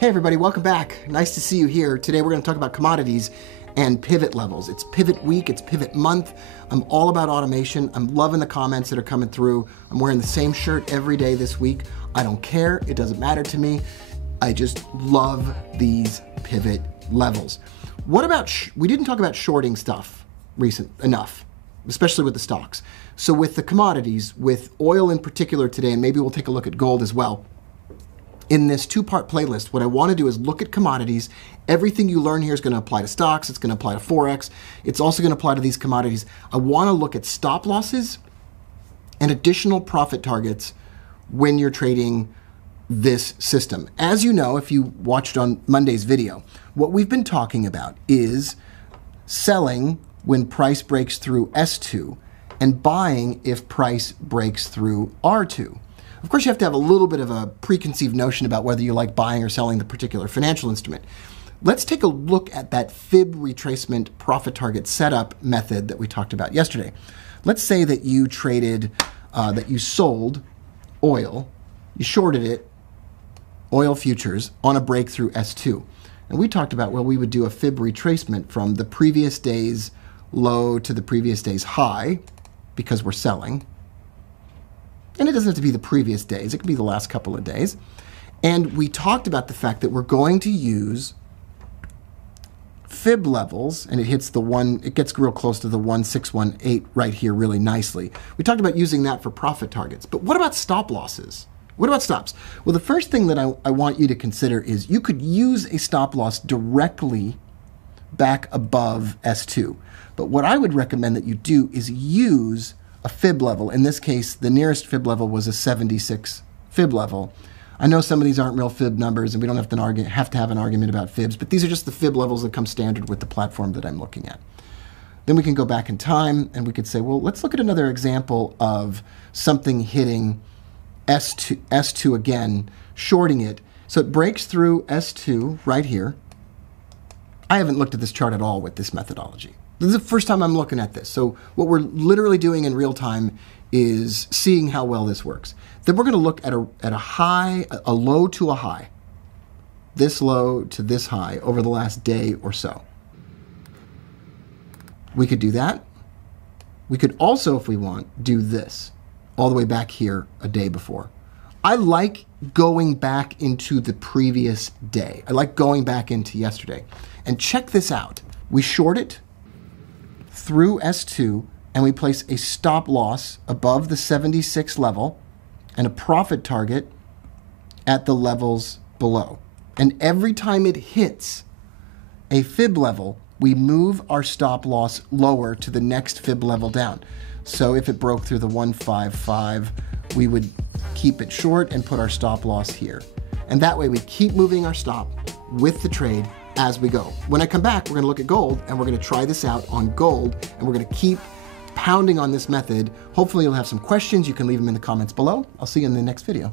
Hey everybody, welcome back. Nice to see you here. Today we're going to talk about commodities and pivot levels. It's pivot week, it's pivot month. I'm all about automation. I'm loving the comments that are coming through. I'm wearing the same shirt every day this week. I don't care, it doesn't matter to me. I just love these pivot levels. What about, we didn't talk about shorting stuff enough, especially with the stocks. So with the commodities, with oil in particular today, and maybe we'll take a look at gold as well. In this two-part playlist, what I want to do is look at commodities. Everything you learn here is going to apply to stocks. It's going to apply to Forex. It's also going to apply to these commodities. I want to look at stop losses and additional profit targets when you're trading this system. As you know, if you watched on Monday's video, what we've been talking about is selling when price breaks through S2 and buying if price breaks through R2. Of course, you have to have a little bit of a preconceived notion about whether you like buying or selling the particular financial instrument. Let's take a look at that fib retracement profit target setup method that we talked about yesterday. Let's say that you traded, that you sold oil, you shorted it, oil futures, on a breakthrough S2. And we talked about, well, we would do a fib retracement from the previous day's low to the previous day's high, because we're selling. And it doesn't have to be the previous days, it could be the last couple of days. And we talked about the fact that we're going to use fib levels, and it hits the it gets real close to the 1618 right here really nicely. We talked about using that for profit targets. But what about stop losses? What about stops? Well, the first thing that I want you to consider is you could use a stop loss directly back above S2. But what I would recommend that you do is use a fib level. In this case, the nearest fib level was a 76 fib level. I know some of these aren't real fib numbers, and we don't have to have an argument about fibs, but these are just the fib levels that come standard with the platform that I'm looking at. Then we can go back in time, and we could say, well, let's look at another example of something hitting S2 again, shorting it. So it breaks through S2 right here. I haven't looked at this chart at all with this methodology. This is the first time I'm looking at this. So what we're literally doing in real time is seeing how well this works. Then we're going to look at a high, a low to a high, this low to this high over the last day or so. We could do that. We could also, if we want, do this all the way back here a day before. I like going back into the previous day. I like going back into yesterday. And check this out. We short it through S2, and we place a stop loss above the 76 level and a profit target at the levels below. And every time it hits a fib level, we move our stop loss lower to the next fib level down. So if it broke through the 155, we would keep it short and put our stop loss here. And that way we keep moving our stop with the trade as we go. When I come back, we're going to look at gold, and we're going to try this out on gold, and we're going to keep pounding on this method. Hopefully you'll have some questions. You can leave them in the comments below. I'll see you in the next video.